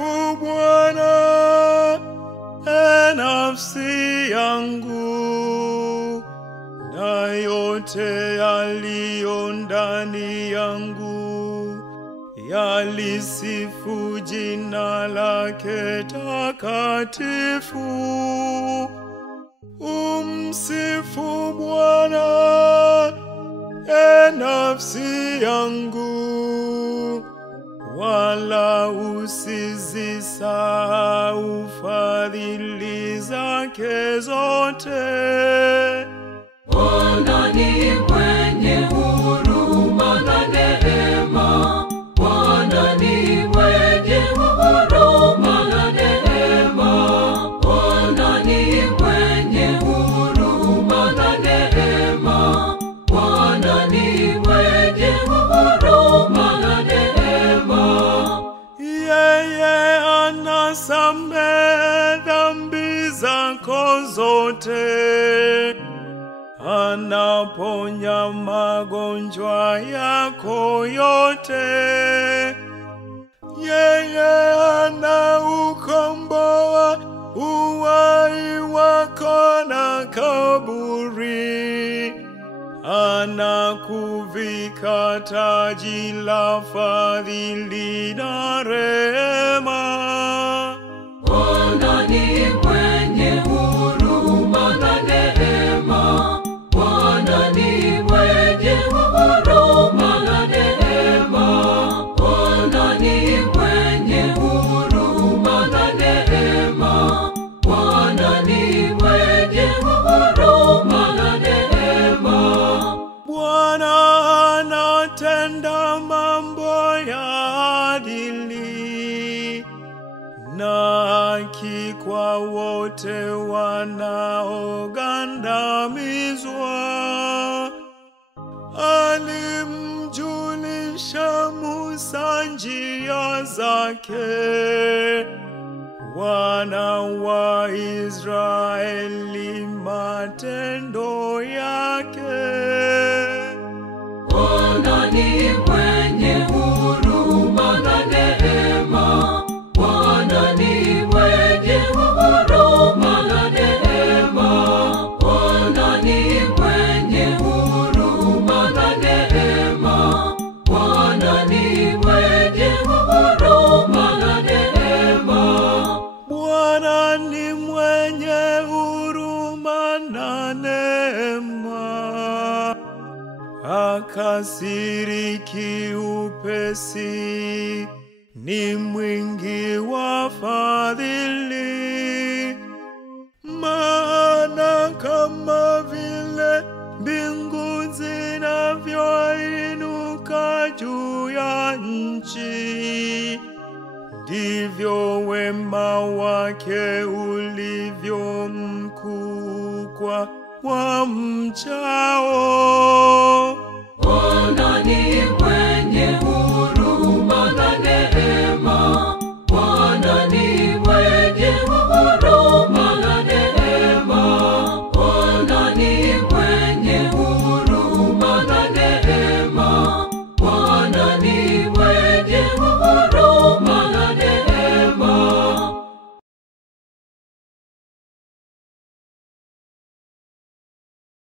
Umsifu Bwana, nafsi yangu, na yote yaliyo ndani yangu, yalisifu jina lake takatifu. Umsifu Bwana, nafsi yangu, wala usizisahau fadhili zake zote. Bwana ni mwenye huruma na neema. Bwana ni mwenye huruma na neema. Bwana ni mwenye huruma na neema. Bwana ni mwenye huruma na neema. Yeye anasamehe dhambi zako zote, anaponya magonjwa yako yote. Yeye anaukomboa uhai wako na kaburi, anakuvika taji la fadhili na rehema. Bwana ni mwenye huruma na neema. Bwana ni mwenye huruma na neema. Bwana ni mwenye huruma na neema. Bwana ni mwenye huruma na neema. Bwana anatenda mambo ya adili na haki kwa wote wanaogandamizwa. Alimjulisha Musa njia zake, wana wa Israeli matendo yake. Bwana ni mwenye huruma na neema. Bwana ni mwenye huruma na neema. Bwana ni mwenye huruma na neema. Bwana ni mwenye huruma na neema. Bwana ni mwenye huruma na neema, hakasiriki upesi, ni mwingi wa fadhili. Maana kama vile mbingu zinavyoinuka juu ya nchi, ndivyo wema wake ulivyo mkuu kwa wamchao.